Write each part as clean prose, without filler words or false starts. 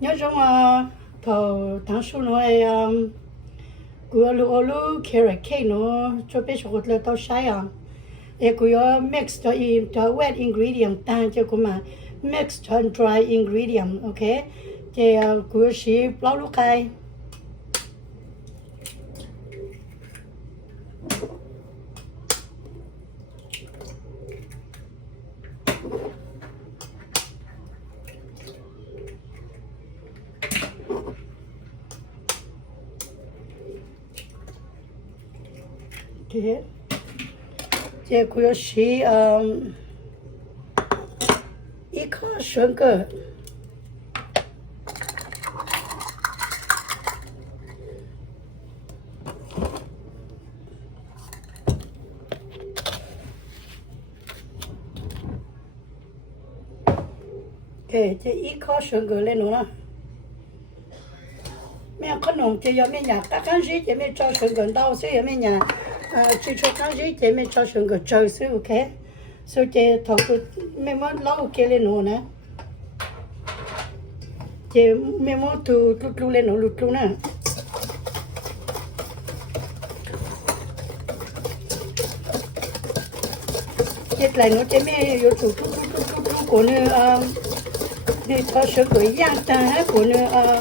nhớ trong thầu tháng số nói cứ lu carrot cake nó cho bé chọn là tao sai à e cứ mix cho wet ingredient tan cho cũng mà mix cho dry ingredient ok thì cứ xí bao lúc cái okay这个是一颗苹果okay这一颗苹果来弄了mẹ con nồng chỉ có mẹ nhà các con gì chỉ mẹ cho sườn gần đau xíu mẹ nhà chỉ cho con gì chỉ mẹ cho sườn gần trâu xíu ok so chỉ thầu mẹ muốn lâu ok lên nữa nè chỉ mẹ muốn từ lút lên nữa lút luôn nè chỉ lại nữa chỉ mẹ yêu chủ của nữa đi cho sườn gần giang ta hết của nữa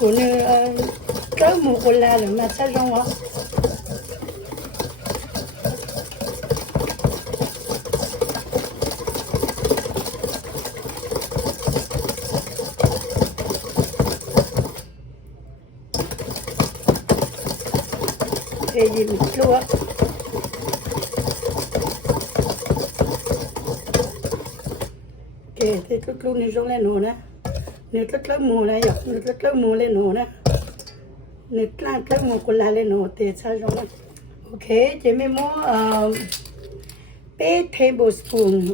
của nữ cái mũ của là mà sao rong á cái gì mình chua cái thì chút luôn đi rong lên nữa nè nứt lất mù này ạ nứt lất mù lên nổ nè nứt lất mù của là lên nổ thì sao rồi ok chị mới mua 8 tablespoon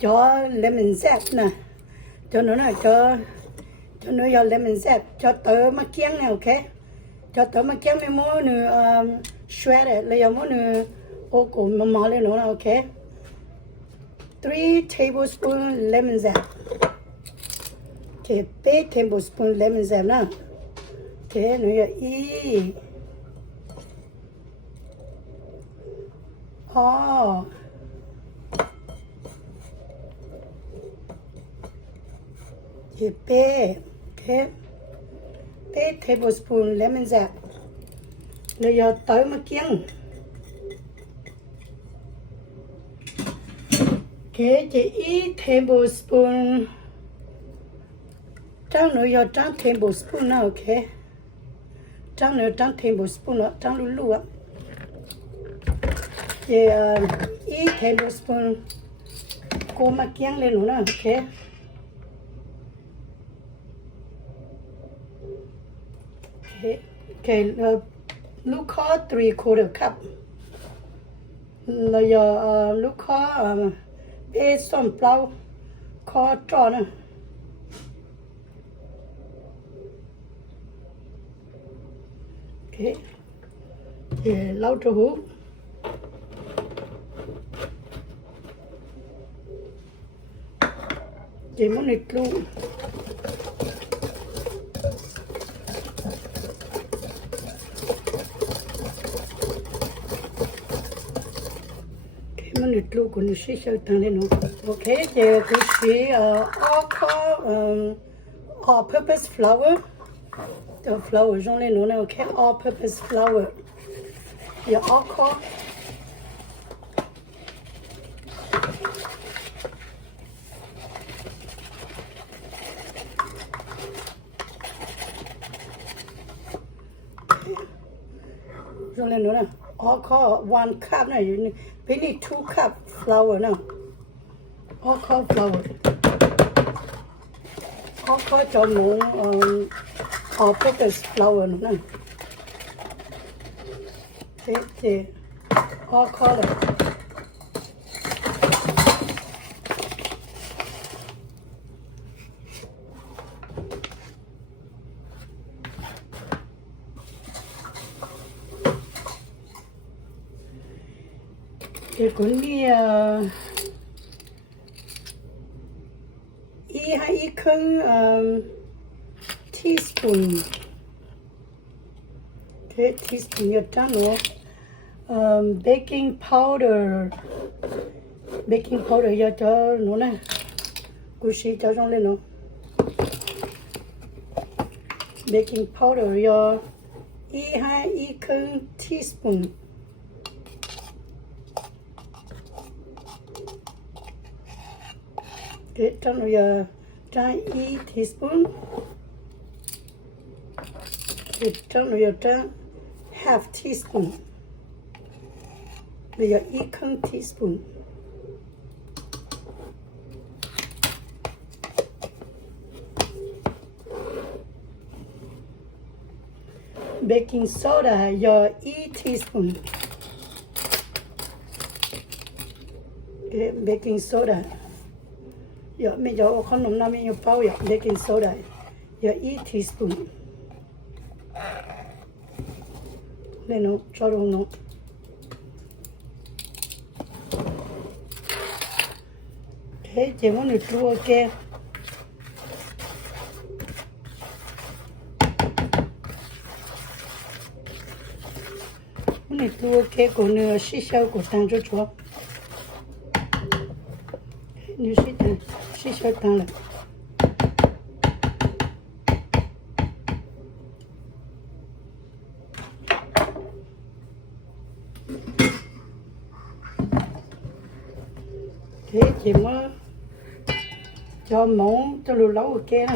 cho lemon zest nè cho nó là cho nó vào lemon zest cho tớ mà kiêng nè ok cho tớ mà kiêng mới mua nữa shred lấy mua nữa ô cổ mà mò lên nổ nè ok 3 tablespoon lemon zest okay, 8 tablespoon lemon zest na. Okay, nó là y. Oh. Okay, 8. Okay. 8 tablespoon lemon zest. Nó là tới mà kiêng. Okay, chỉ y tablespoon trắng nữa giờ trắng tablespoon nào ok trắng nữa trắng tablespoon nữa trắng lú lú á thì ít tablespoon cô mà kiêng lên nữa ok ok lú khó 3/4 cup là giờ lú khó bê xôm plau khó tròn nữa okay thì lau cho hú chỉ muốn nịt luôn cái muốn nịt luôn của nó sẽ sao tăng lên nữa ok thì cứ chỉ all purpose flour the flour trong lên nữa ok all purpose flour yeah all corn trong lên nữa nè all corn 1 cup này we need 2 cup flour now all corn flour all corn cho muỗng all purpose flour nữa nè thế all color thì cũng đi 一坑teaspoon okay teaspoon 要占咯baking powder 要找喏呢故事找上来喏 baking powder 要一坑 teaspoon okay 占了要占1 teaspoon 占了要占 half teaspoon 你要1坑 teaspoon baking soda 要1 teaspoon okay baking soda 要没有我可能那边有包呀 baking soda 要1 teaspoon 那侬找着侬okay 节目你做 OK 你做 OK 过那细小过当着做你是的细小当了okay 节目cho món cho lù lâu ok nè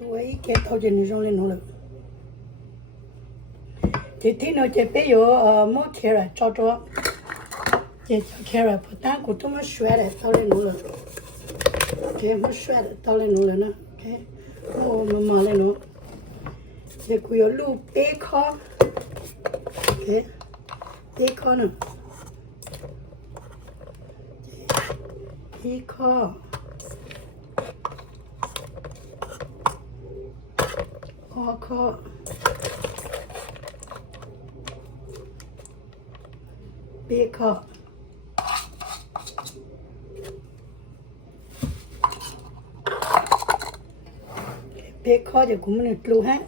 cái cái tao trên này lên nó được thì nó chỉ biết vô mua carrot cho chỉ cho carrot phụ tang của tôi mới xoay lại tao lên nó được cái mới xoay lại tao lên nó nữa cái ô mà lên nó chỉ có vô lu bacon cái bacon nè bacon kho bacon bacon thì cũng mình luôn ha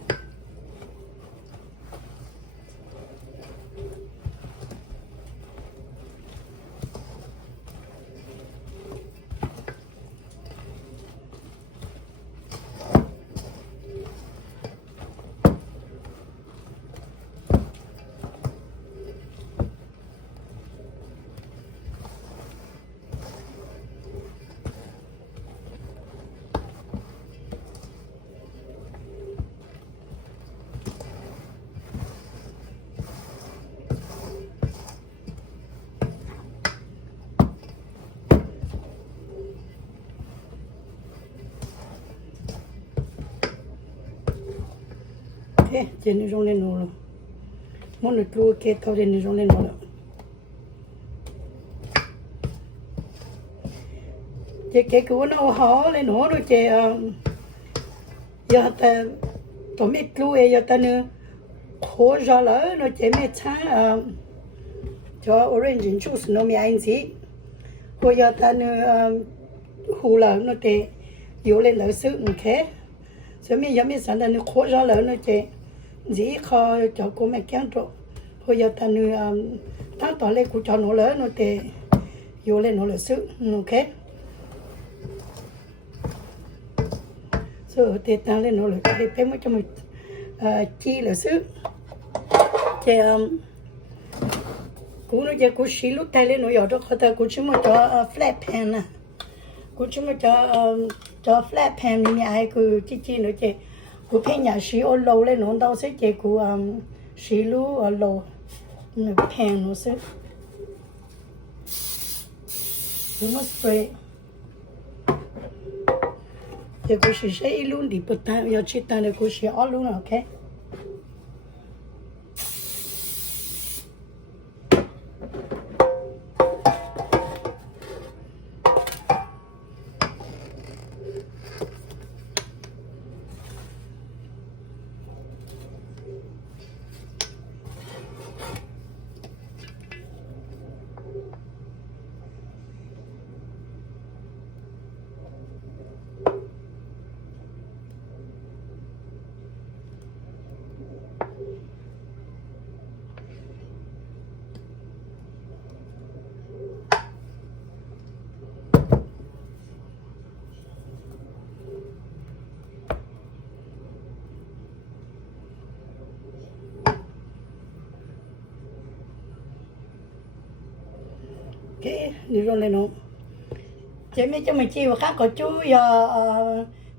okay trên này rong lên nó rồi muốn được luôn cái tao trên này rong lên nó rồi cái nó họ lên nó rồi chị giờ ta tụi mình luôn giờ ta nữa khó ra lỡ nó chị mới chán cho orange juice nó mới ăn gì bây giờ ta nữa hù lỡ nó chị yếu lên lỡ sức ok rồi mình giờ mình sản ta nữa khó ra lỡ nó chị dĩ khó cho cô mẹ kén trộn bây giờ ta nữa ta tỏ lên của cho nó lỡ nó chị yếu lên nó lỡ sức ok rồi thì ta lên nó là cái bé mới cho mình chi là sức thì cũng nó giờ cũng xí lúc tay lên nó giờ đó họ ta cũng chỉ mà cho flat pan nè cũng chỉ mà cho flat pan mình ai cứ chi nữa chị cũng phải nhà xí ở lâu lên nó đâu sẽ chị cũng xí lú ở lâu pan nó sẽ cũng mất spray giờ cô sẽ luôn đi bật tay giờ chỉ tay này cô sẽ all luôn ok đi rồi lên nó chế mấy cho mình chi và khác có chú giờ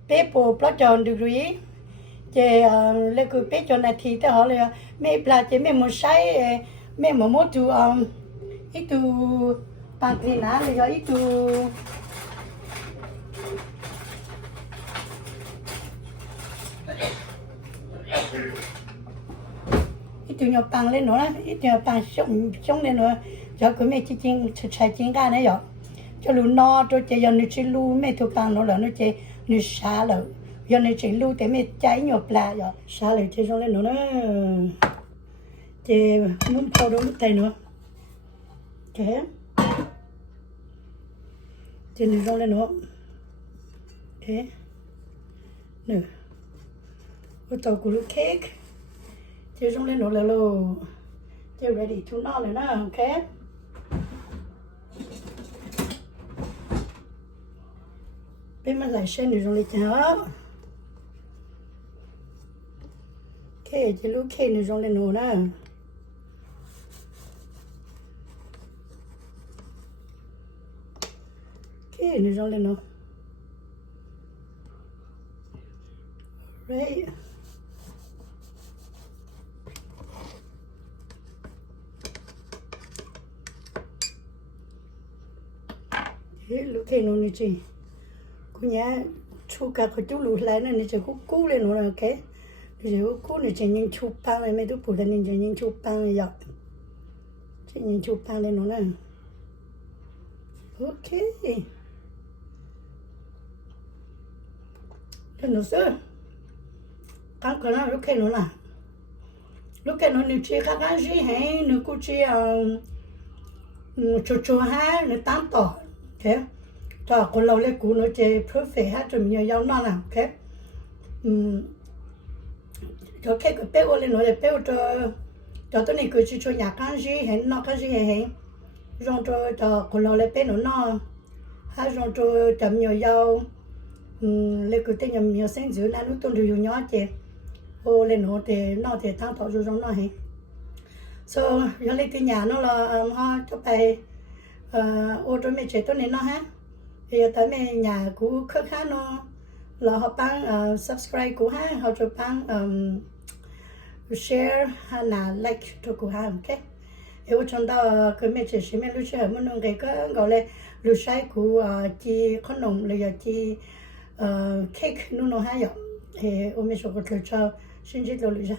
bé bộ plot tròn được rồi chế lấy cái bé tròn này thì tao hỏi là mấy pla chế mấy một sai mấy một tu ít tu bằng thì nào là ít tu ít tu nhỏ bằng lên nữa ít nhỏ bằng sống lên nữa cho cái mấy chiên chạy chiên cái này rồi cho lu no cho chị giờ nó chỉ lu mấy thứ bằng nó là nó chỉ nó xả rồi giờ nó chỉ lu để mấy cháy nhột là rồi xả rồi chỉ xong lên nữa chị muốn thâu đâu lúc tay nữa ok chị nó xong lên nữa ok nữa tôi tàu của lúc cake chị xong lên nữa là luôn chị ready to nó rồi đó ok bên mà giải sen được rồi chả ok chị lúc cake được rồi lên nữa đó ok được rồi lên nữa right lúc cake nó như chị cô nhá chú cả có chú lụt lại này chỉ cú lên nữa ok thì cú này chỉ những chú băng này mấy đứa phụ lên chỉ những chú băng này dọc chỉ những chú băng lên nữa nè ok lên nữa sơ căng cái nào lúc cake nữa nè lúc cake nó như chia các gì hay nó cũng chia cho hai nó tám tỏi ok cho con lâu lấy cú nó chơi perfect hết rồi nhiều dòng nó nào ok cho cái béo lên nó để béo cho tôi này cứ chỉ cho nhà cái gì hay nó cái gì hay rồi cho con lâu lấy béo nó hay rồi cho chậm nhiều dầu lấy cứ tên nhiều sinh dưỡng là lúc tôi được nhiều nhỏ chơi ô lên nó thì thang thọ rồi nó hay so giờ lấy cái nhà nó là ha cho bài ô tôi mới chơi tôi này nó ha thì tới mẹ nhà của khớp khá nó là họ bán subscribe của ha họ cho bán share hay là like cho của ha ok nếu trong đó cái mẹ chỉ mẹ lúc chơi muốn nông cái gọi là lúc sai của chị con nông là giờ chị cake nó ha vậy thì ôm mẹ cho cái cho xin chào rồi